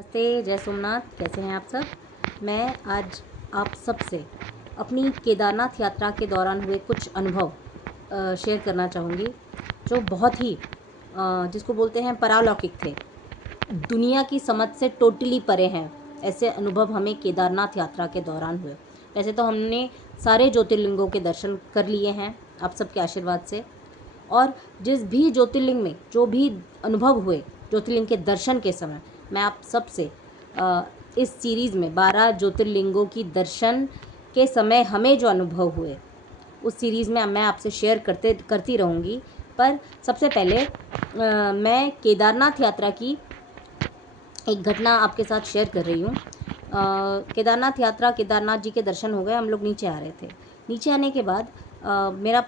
नमस्ते, जय सोमनाथ। कैसे हैं आप सब। मैं आज आप सबसे अपनी केदारनाथ यात्रा के दौरान हुए कुछ अनुभव शेयर करना चाहूँगी, जो बहुत ही जिसको बोलते हैं परालौकिक थे, दुनिया की समझ से टोटली परे हैं। ऐसे अनुभव हमें केदारनाथ यात्रा के दौरान हुए। वैसे तो हमने सारे ज्योतिर्लिंगों के दर्शन कर लिए हैं आप सबके आशीर्वाद से, और जिस भी ज्योतिर्लिंग में जो भी अनुभव हुए ज्योतिर्लिंग के दर्शन के समय, मैं आप सब से इस सीरीज़ में 12 ज्योतिर्लिंगों की दर्शन के समय हमें जो अनुभव हुए उस सीरीज़ में मैं आपसे शेयर करती रहूँगी। पर सबसे पहले मैं केदारनाथ यात्रा की एक घटना आपके साथ शेयर कर रही हूँ। केदारनाथ यात्रा, केदारनाथ जी के दर्शन हो गए, हम लोग नीचे आ रहे थे। नीचे आने के बाद मेरा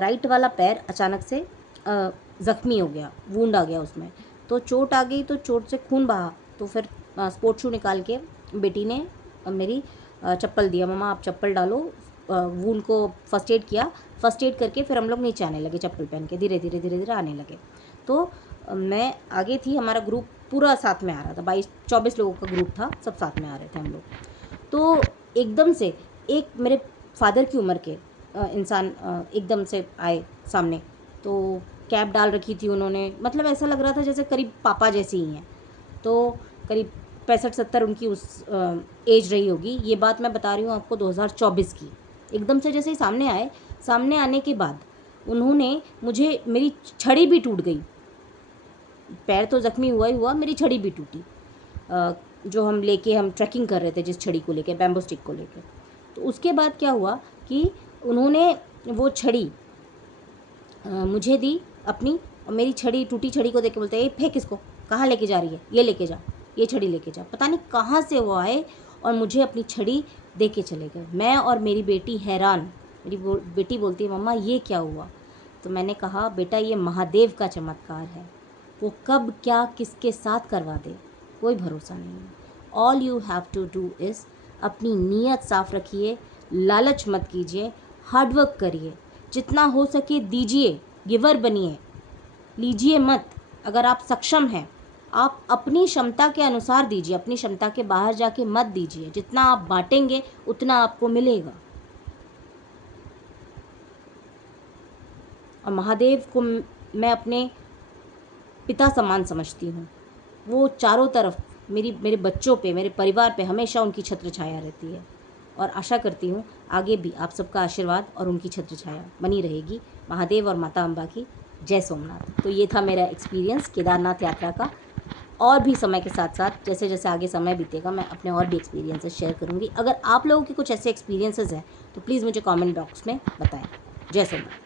राइट वाला पैर अचानक से ज़ख्मी हो गया, वूंड आ गया उसमें। तो चोट आ गई, तो चोट से खून बहा। तो फिर स्पोर्ट शू निकाल के बेटी ने मेरी चप्पल दिया, मम्मा आप चप्पल डालो। वूंड को फर्स्ट एड किया, फर्स्ट एड करके फिर हम लोग नीचे आने लगे चप्पल पहन के, धीरे धीरे आने लगे। तो मैं आगे थी, हमारा ग्रुप पूरा साथ में आ रहा था, 22-24 लोगों का ग्रुप था, सब साथ में आ रहे थे हम लोग। तो एकदम से एक मेरे फादर की उम्र के इंसान एकदम से आए सामने। तो कैप डाल रखी थी उन्होंने, मतलब ऐसा लग रहा था जैसे करीब पापा जैसे ही हैं। तो करीब 65-70 उनकी उस एज रही होगी। ये बात मैं बता रही हूँ आपको 2024 की। एकदम से जैसे ही सामने आए, सामने आने के बाद उन्होंने मुझे, मेरी छड़ी भी टूट गई। पैर तो ज़ख्मी हुआ ही हुआ, मेरी छड़ी भी टूटी। जो हम ट्रैकिंग कर रहे थे, जिस छड़ी को लेके, बैम्बू स्टिक को लेके। तो उसके बाद क्या हुआ कि उन्होंने वो छड़ी मुझे दी अपनी, और मेरी छड़ी, टूटी छड़ी को देख के बोलते, ए फेंक इसको, कहाँ लेके जा रही है, ये लेके जा, ये छड़ी लेके जा। पता नहीं कहाँ से वो आए और मुझे अपनी छड़ी दे के चले गए। मैं और मेरी बेटी हैरान। मेरी बेटी बोलती है, मम्मा ये क्या हुआ। तो मैंने कहा, बेटा ये महादेव का चमत्कार है, वो कब क्या किसके साथ करवा दे कोई भरोसा नहीं है। All you have to do is अपनी नीयत साफ़ रखिए, लालच मत कीजिए, हार्डवर्क करिए, जितना हो सके दीजिए, गिवर बनिए, लीजिए मत। अगर आप सक्षम हैं, आप अपनी क्षमता के अनुसार दीजिए, अपनी क्षमता के बाहर जाके मत दीजिए। जितना आप बांटेंगे उतना आपको मिलेगा। और महादेव को मैं अपने पिता समान समझती हूँ। वो चारों तरफ मेरे बच्चों पे, मेरे परिवार पे हमेशा उनकी छत्र छाया रहती है, और आशा करती हूँ आगे भी आप सबका आशीर्वाद और उनकी छत्र छाया बनी रहेगी। महादेव और माता अम्बा की जय सोमनाथ। तो ये था मेरा एक्सपीरियंस केदारनाथ यात्रा का। और भी समय के साथ साथ जैसे जैसे आगे समय बीतेगा, मैं अपने और भी एक्सपीरियंसेस शेयर करूँगी। अगर आप लोगों के कुछ ऐसे एक्सपीरियंसेस हैं तो प्लीज़ मुझे कमेंट बॉक्स में बताएं। जय सोमनाथ।